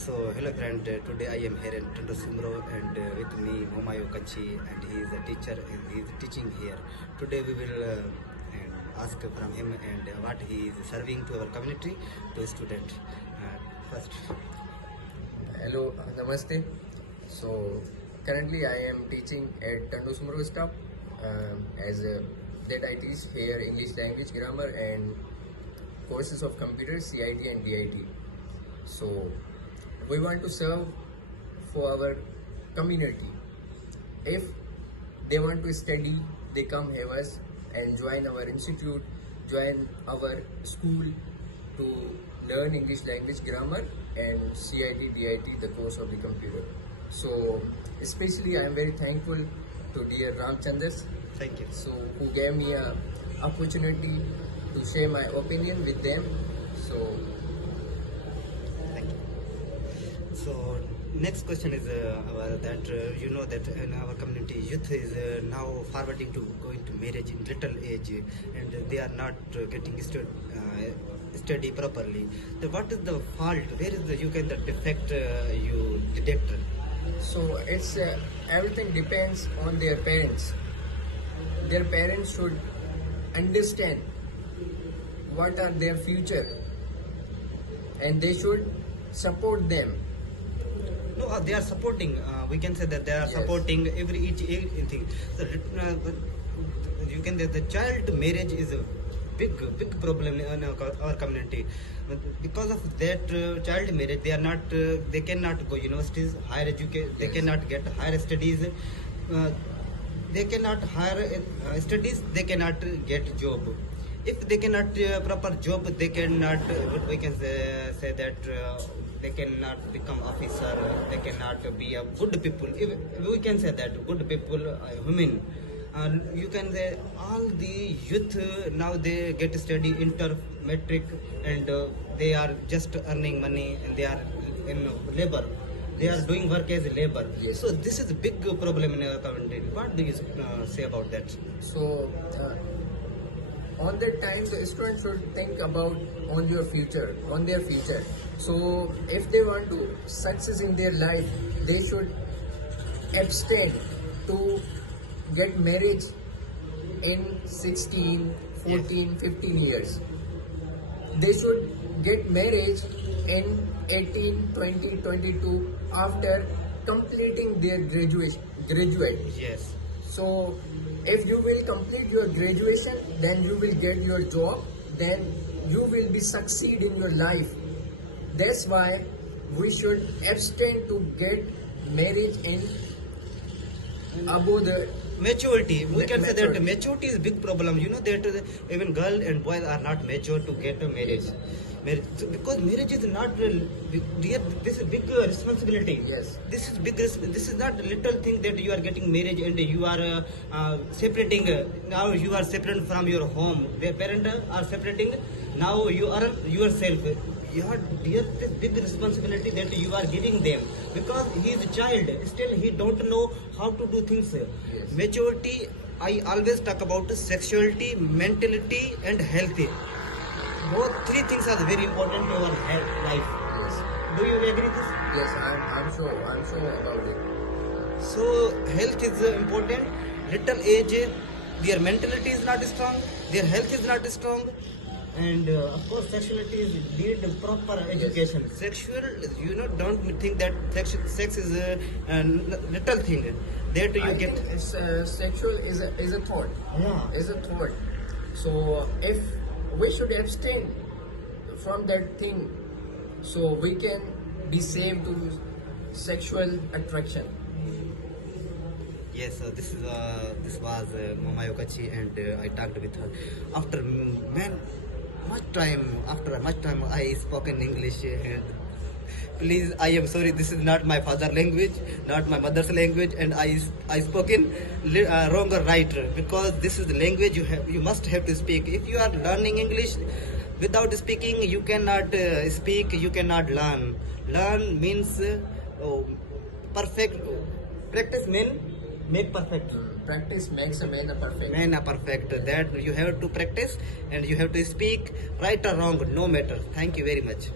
So, hello friend, today I am here in Tundusumro and with me Momayo Kachi, and he is a teacher and he is teaching here. Today we will and ask from him and what he is serving to our community, to student. First. Hello, Namaste. So currently I am teaching at Tundusumro staff as that I teach here English language, grammar and courses of computer, CIT and DIT. So we want to serve for our community. If they want to study, they come have us and join our institute, join our school to learn English language, grammar and CIT, DIT, the course of the computer. So especially I am very thankful to dear Ramchandras, Thank you. so who gave me a opportunity to share my opinion with them. So Thank you. So, next question is that you know that in our community youth is now forwarding to going to marriage in little age, and they are not getting study properly. So what is the fault? Where is the the defect you detect? So it's everything depends on their parents. Their parents should understand what are their future, and they should support them. No, they are supporting. We can say that they are Yes. supporting each thing. So, you can say the child marriage is a big problem in our community. Because of that child marriage, they cannot go universities, higher education. They Yes. cannot get higher studies. They cannot hire studies. They cannot get job. If they cannot proper job, they cannot. What we can say that. They cannot become officer, they cannot be a good people. If we can say that good people, women. You can say all the youth now they get study inter metric, and they are just earning money and they are in labor. They are doing work as labor. Yes. So this is a big problem in our community. What do you say about that? So on that time, the student should think about on their future. So if they want to success in their life, they should abstain to get marriage in 16, 14, 15 years. They should get marriage in 18, 20, 22 after completing their graduate. Yes. So if you will complete your graduation, then you will get your job, then you will be succeed in your life. That's why we should abstain to get marriage in above the Maturity. We can say that maturity. maturity is a big problem. You know that even girl and boys are not mature to get a marriage. Because marriage is not this is big responsibility. Yes. This is this is not a little thing that you are getting marriage and you are separating. Now you are separate from your home. Their parents are separating. Now you are yourself. You have this big responsibility that you are giving them, because he is a child. Still he don't know how to do things. Yes. Maturity. I always talk about sexuality, mentality, and health. Both three things are very important to our life. Yes. Do you agree with this? Yes, I'm sure about it. So health is important. Little age, their mentality is not strong, their health is not strong, and of course sexuality is need proper education. Sexual, don't think that sex is a little thing that you I get. think it's, sexual is a thought. Yeah. Is a thought. So if we should abstain from that thing, so we can be safe to sexual attraction. Yes, this was Momayo Kachi, and I talked with her. After much time I spoke in English. And please, I am sorry. This is not my father language, not my mother's language, and I spoke in wrong or right, because this is the language you must have to speak. If you are learning English without speaking, you cannot speak. You cannot learn. Learn means perfect. Practice make perfect. Practice makes a man a perfect. Man are perfect. That you have to practice and you have to speak right or wrong, no matter. Thank you very much.